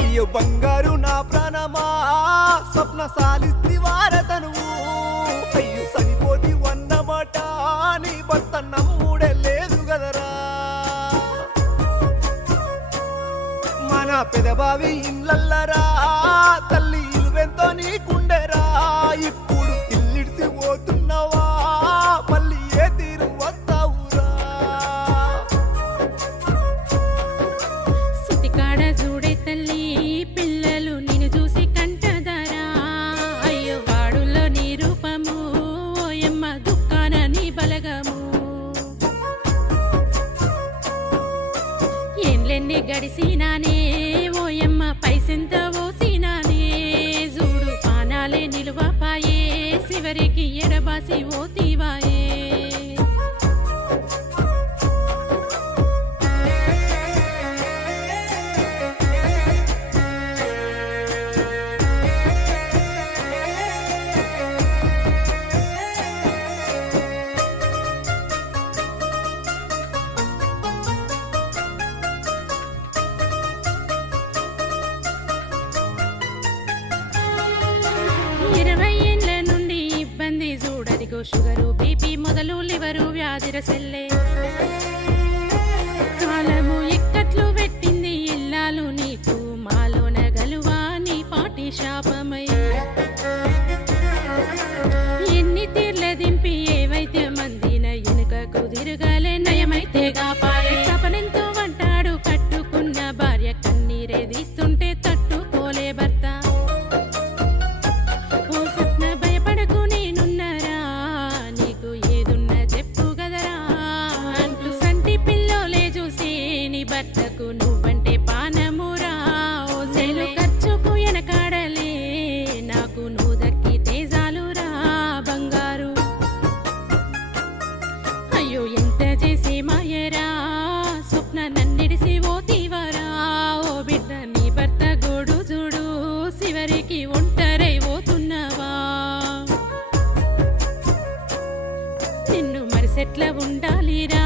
అయ్యో బంగారు నా ప్రాణమా స్వప్న సాలిస్తి వారతనువు అయ్యో సనిపోతి వన్నమాట నీ భర్త నమ్ముడే లేదు గదరా మన పెదబావి ఇళ్ళల్లరా తల్లి ఇలువెంతో నీకుండెరా ఇప్పుడు ఇల్లిడిసి పోతున్నావా మళ్ళీ ఏ తీరు వస్తావురా సుతికాడ చూడే తల్లి పిల్లలు నిన్ను చూసి కంటదారా అయ్యో వాడుల్లో నీ రూపము ఓయమ్మ దుఃఖాన నీ బలగము ఏండ్లెన్ని గడిసినానే ఓయమ్మ పైసెంత ఓసినానే చూడు పానాలే నిలువపాయే చివరికి ఎడబాసి ఓతివాయే షుగరు బీపీ మొదలు లివరు వ్యాధిర సెల్లే కాలము ఇక్కట్లు పెట్టింది ఇల్లాలు నీకు మాలోన గలువా నీ పాటి శాపమై ఎన్ని తీర్ల దింపి ఏవైతే మందిన ఎనుక కుదిరుగాలే నయమైతే కాపాడే తపనెంతో వంటాడు కట్టుకున్న భార్య కన్నీరే తీస్తుంటే తట్టుకోలే భర్త భర్తకు నువ్వంటే పానమురా ఓసేలు ఖర్చుకు ఎనకాడలే నాకు నువ్వు దక్కి తేజాలురా బంగారు అయ్యో ఎంత చేసి మాయరా స్వప్న నన్నిడిసి ఓతివరా ఓ బిడ్డ నీ భర్త గోడు చూడు చివరికి ఒంటరై పోతున్నావా నిన్ను మరిసెట్ల ఉండాలిరా